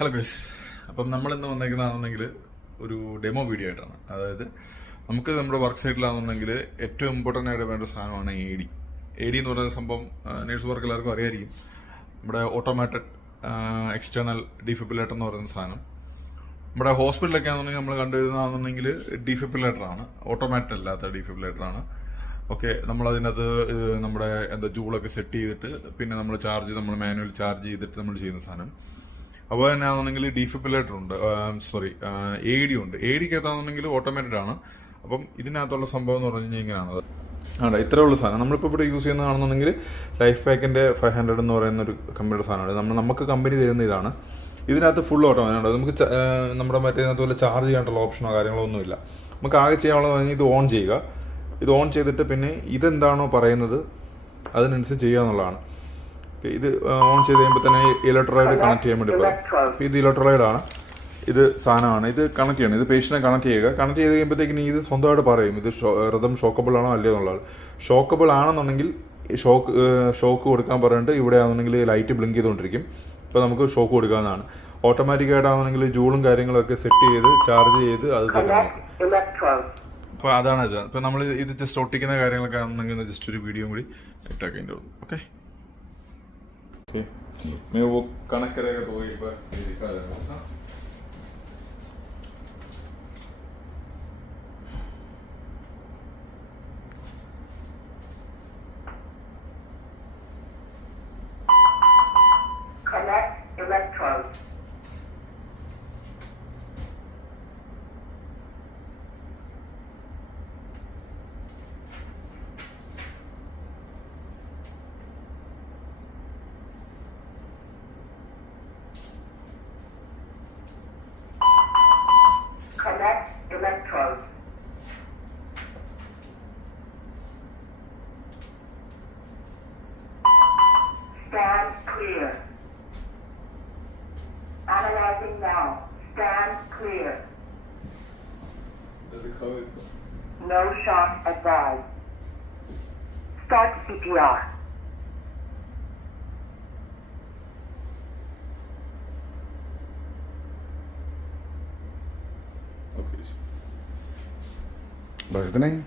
Hello guys, അപ്പം നമ്മളിന്ന് വന്നേക്കുന്നതാണെന്നെങ്കിൽ ഒരു ഡെമോ വീഡിയോ ആയിട്ടാണ്. അതായത് നമുക്ക് നമ്മുടെ വർക്ക് സൈറ്റിലാണെന്നുണ്ടെങ്കിൽ ഏറ്റവും ഇമ്പോർട്ടൻ്റ് ആയിട്ട് വേണ്ട സാധനമാണ് എ ഡി എന്ന് പറയുന്ന സംഭവം നേഴ്സ് വർക്ക് എല്ലാവർക്കും അറിയായിരിക്കും. നമ്മുടെ ഓട്ടോമാറ്റഡ് എക്സ്റ്റേണൽ ഡിഫിബ്രിലേറ്റർ എന്ന് പറയുന്ന സാധനം നമ്മുടെ ഹോസ്പിറ്റലൊക്കെ ആണെന്നുണ്ടെങ്കിൽ നമ്മൾ കണ്ടുവരുന്നതാണെന്നുണ്ടെങ്കിൽ ഡിഫിബ്രിലേറ്ററാണ്, ഓട്ടോമാറ്റഡ് അല്ലാത്ത ഡിഫിബ്രിലേറ്ററാണ്. ഓക്കെ, നമ്മളതിനകത്ത് നമ്മുടെ ജൂളൊക്കെ സെറ്റ് ചെയ്തിട്ട് പിന്നെ നമ്മൾ മാനുവൽ ചാർജ് ചെയ്തിട്ട് നമ്മൾ ചെയ്യുന്ന സാധനം. അപ്പോൾ തന്നെ ആണെന്നുണ്ടെങ്കിൽ ഡിഫിബ്രിലേറ്റർ ഉണ്ട്, എ ഡി ഉണ്ട്. എ ഡിക്കകത്താണെന്നുണ്ടെങ്കിൽ ഓട്ടോമാറ്റഡ് ആണ്. അപ്പം ഇതിനകത്തുള്ള സംഭവം എന്ന് പറഞ്ഞു കഴിഞ്ഞാൽ ഇങ്ങനെയാണ്. ഇത്രേ ഉള്ള സാധനം നമ്മളിപ്പോൾ ഇവിടെ യൂസ് ചെയ്യുന്നതാണെന്നുണ്ടെങ്കിൽ ലൈഫ് പാക്കിൻ്റെ 500 എന്ന് പറയുന്ന ഒരു കമ്പനിയുടെ സാധനമാണ്. നമുക്ക് കമ്പനി തരുന്ന ഇതാണ്. ഇതിനകത്ത് ഫുൾ ഓട്ടോമാറ്റഡ്. നമുക്ക് നമ്മുടെ മറ്റേതിനകത്ത് പോലെ ചാർജ് ചെയ്യാനുള്ള ഓപ്ഷനോ കാര്യങ്ങളോ ഒന്നുമില്ല. നമുക്ക് ആകെ ചെയ്യാനുള്ളത് ഇത് ഓൺ ചെയ്യുക. ഇത് ഓൺ ചെയ്തിട്ട് പിന്നെ ഇതെന്താണോ പറയുന്നത് അതിനനുസരിച്ച് ചെയ്യുക എന്നുള്ളതാണ്. ഇത് ഓൺ ചെയ്ത് കഴിയുമ്പോൾ തന്നെ ഇലക്ട്രോലൈഡ് കണക്ട് ചെയ്യാൻ വേണ്ടി പറയും. അപ്പോൾ ഇത് ഇലക്ട്രോലൈഡാണ്, ഇത് സാധനമാണ്, ഇത് കണക്ട് ചെയ്യണം. ഇത് പേഷ്യനെ കണക്ട് ചെയ്യുക. കണക്ട് ചെയ്ത് കഴിയുമ്പോഴത്തേക്കിന് ഇത് സ്വന്തമായിട്ട് പറയും ഇത് റിതം ഷോക്കബിൾ ആണോ അല്ലയോ എന്നുള്ളത്. ഷോക്കബിൾ ആണെന്നുണ്ടെങ്കിൽ ഷോക്ക് കൊടുക്കാൻ പറഞ്ഞിട്ട് ഇവിടെ ആണെന്നുണ്ടെങ്കിൽ ലൈറ്റ് ബ്ലിങ്ക് ചെയ്തുകൊണ്ടിരിക്കും. ഇപ്പോൾ നമുക്ക് ഷോക്ക് കൊടുക്കാവുന്നതാണ്. ഓട്ടോമാറ്റിക്കായിട്ടാണെന്നുണ്ടെങ്കിൽ ജൂളും കാര്യങ്ങളൊക്കെ സെറ്റ് ചെയ്ത് ചാർജ് ചെയ്ത് അത് തരും. അപ്പോൾ അതാണ് ഇത്. ഇപ്പോൾ നമ്മൾ ഇത് ജസ്റ്റ് ഒട്ടിക്കുന്ന കാര്യങ്ങളൊക്കെ ആണെന്നുണ്ടെങ്കിൽ ജസ്റ്റ് ഒരു വീഡിയോ കൂടി ഇട്ടാക്കേണ്ടി വരും. ഓക്കെ ओके, मैं वो कनेक्ट करेगा तो एक बार ये दिखा देगा ना. Connect electrodes. Connect electrodes. Stand clear. Analyzing now. Stand clear. Does it cover it? No shock advised. Start CPR. Okay. बस इतना ही.